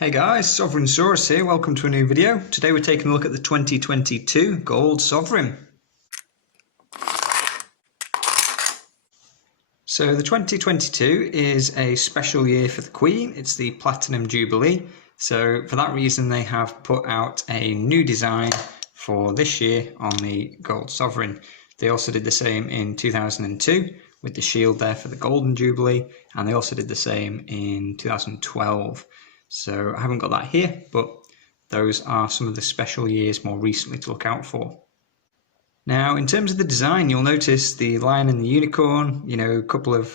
Hey guys, Sovereign Source here, welcome to a new video. Today we're taking a look at the 2022 Gold Sovereign. So the 2022 is a special year for the Queen, it's the Platinum Jubilee. So for that reason they have put out a new design for this year on the Gold Sovereign. They also did the same in 2002 with the shield there for the Golden Jubilee, and they also did the same in 2012. So I haven't got that here, but those are some of the special years more recently to look out for. Now, in terms of the design, you'll notice the lion and the unicorn, a couple of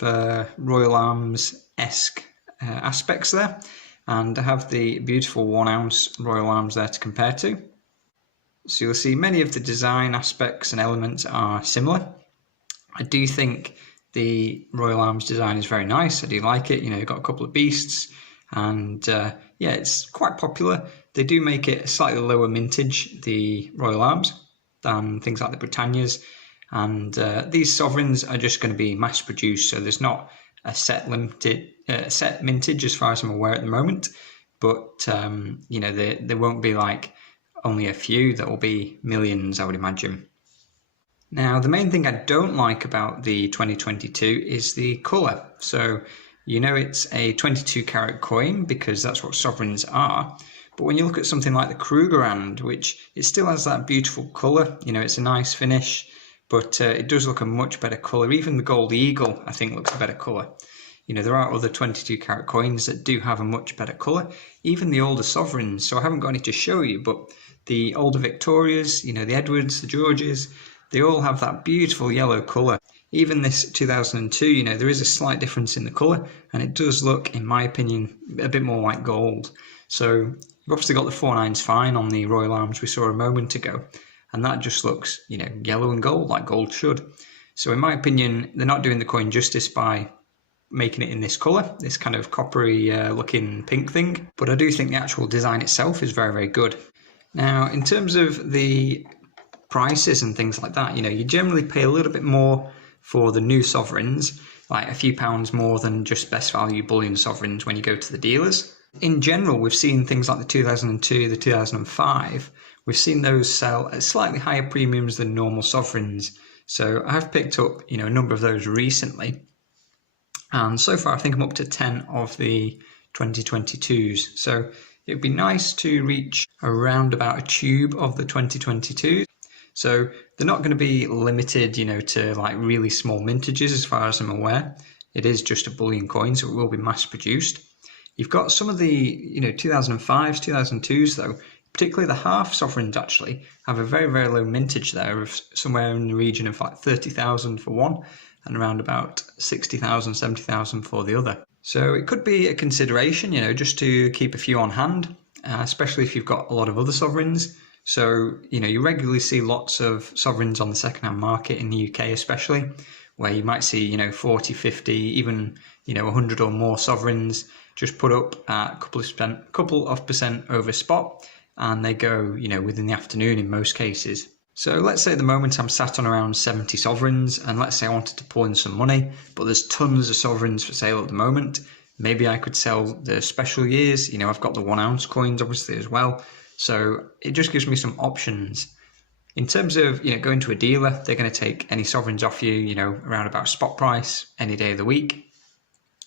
Royal Arms-esque aspects there, and I have the beautiful 1 ounce Royal Arms there to compare to. So you'll see many of the design aspects and elements are similar. I do think the Royal Arms design is very nice. I do like it. You've got a couple of beasts, and yeah, it's quite popular. They do make it a slightly lower mintage, the Royal Arms, than things like the Britannias. And these sovereigns are just going to be mass produced, so there's not a set mintage as far as I'm aware at the moment. But there won't be like only a few, there will be millions, I would imagine. Now, the main thing I don't like about the 2022 is the colour. So, it's a 22 carat coin because that's what sovereigns are. But when you look at something like the Krugerrand, which it still has that beautiful colour, it's a nice finish, but it does look a much better colour. Even the Gold Eagle, I think, looks a better colour. There are other 22 carat coins that do have a much better colour. Even the older sovereigns, so I haven't got any to show you, but the older Victorias, the Edwards, the Georges, they all have that beautiful yellow colour. Even this 2002, there is a slight difference in the colour, and it does look, in my opinion, a bit more like gold. So you've obviously got the 4/9s fine on the Royal Arms we saw a moment ago, and that just looks, yellow and gold, like gold should. So in my opinion, they're not doing the coin justice by making it in this colour, this kind of coppery looking pink thing, but I do think the actual design itself is very, very good. Now, in terms of the prices and things like that, you generally pay a little bit more for the new sovereigns, like a few pounds more than just best value bullion sovereigns when you go to the dealers. In general, we've seen things like the 2002, the 2005, we've seen those sell at slightly higher premiums than normal sovereigns. So I've picked up, a number of those recently. And so far, I think I'm up to 10 of the 2022s. So it would be nice to reach around about a tube of the 2022s. So they're not going to be limited, to like really small mintages as far as I'm aware. It is just a bullion coin, so it will be mass produced. You've got some of the, 2005s, 2002s though, particularly the half sovereigns actually have a very, very low mintage there of somewhere in the region of like 30,000 for one and around about 60,000, 70,000 for the other. So it could be a consideration, just to keep a few on hand, especially if you've got a lot of other sovereigns. So, you regularly see lots of sovereigns on the second-hand market in the UK especially, where you might see, 40, 50, even, 100 or more sovereigns just put up at a couple of percent over spot, and they go, within the afternoon in most cases. So let's say at the moment I'm sat on around 70 sovereigns, and let's say I wanted to pull in some money, but there's tons of sovereigns for sale at the moment. Maybe I could sell the special years, I've got the 1 ounce coins obviously as well. So it just gives me some options. In terms of, going to a dealer, they're going to take any sovereigns off you, around about spot price any day of the week.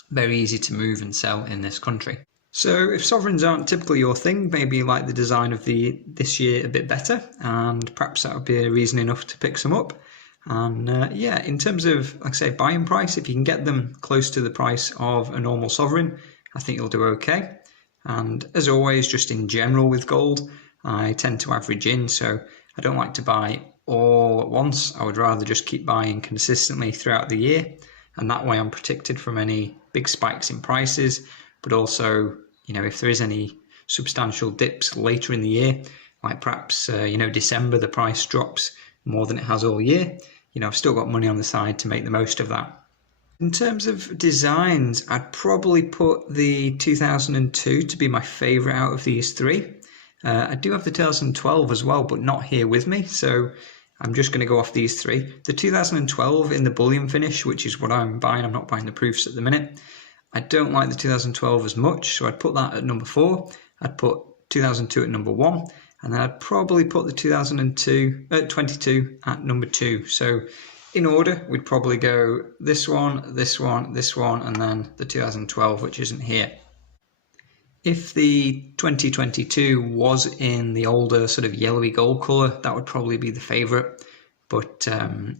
Very easy to move and sell in this country. So if sovereigns aren't typically your thing, maybe you like the design of this year a bit better, and perhaps that would be a reason enough to pick some up. And yeah, in terms of, like I say, buying price, if you can get them close to the price of a normal sovereign, I think you'll do okay. And as always, just in general with gold, I tend to average in, so I don't like to buy all at once. I would rather just keep buying consistently throughout the year, and that way I'm protected from any big spikes in prices, but also, if there is any substantial dips later in the year, like perhaps, December, the price drops more than it has all year, I've still got money on the side to make the most of that. In terms of designs, I'd probably put the 2002 to be my favourite out of these three. I do have the 2012 as well, but not here with me, so I'm just going to go off these three. The 2012 in the bullion finish, which is what I'm buying, I'm not buying the proofs at the minute. I don't like the 2012 as much, so I'd put that at number 4. I'd put 2002 at number 1, and then I'd probably put the 22 at number 2. So in order, we'd probably go this one, this one, this one, and then the 2012, which isn't here. If the 2022 was in the older sort of yellowy gold colour, that would probably be the favourite. But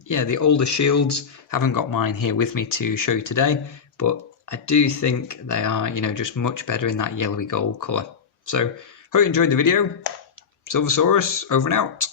yeah, the older shields, haven't got mine here with me to show you today, but I do think they are, just much better in that yellowy gold colour. So, hope you enjoyed the video. Silversaurus, over and out.